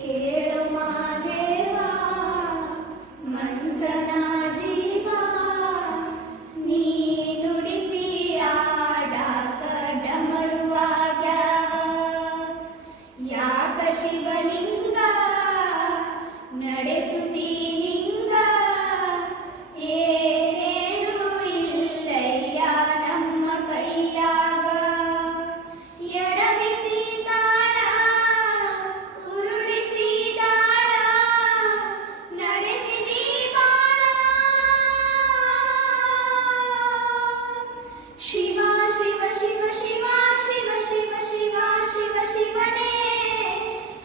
मन्सना जीवा शिवा शिव शिव शिवा शिव शिव शिवा शिव शिवने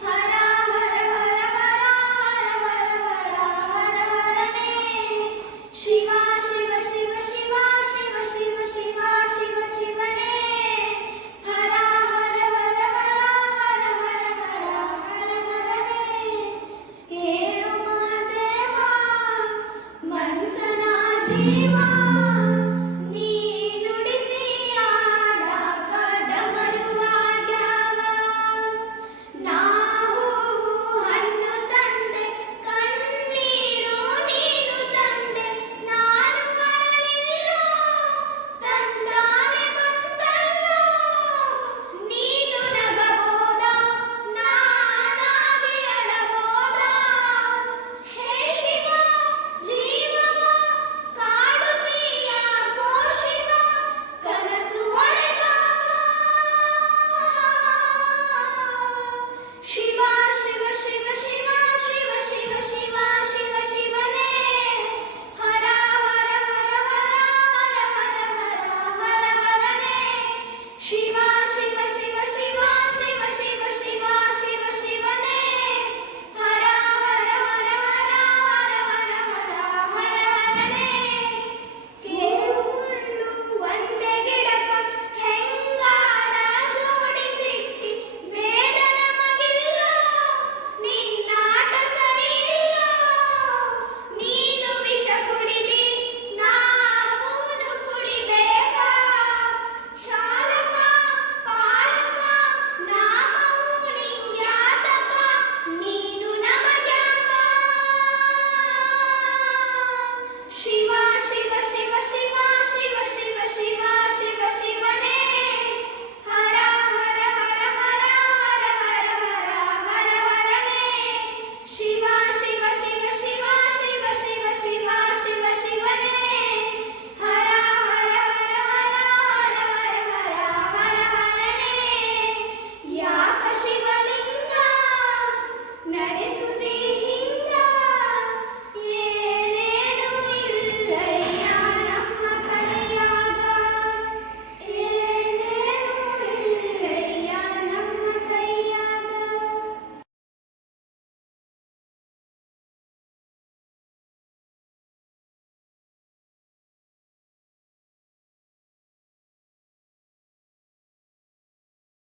हरा हर हर हरा हर हर हरा हर हरणे शिवा शिव शिव शिवा शिव शिव शिवा शिव शिवने हरा हर हर हरा हर हर हरा हर हरणे केळु महादेवा मनसना जीवा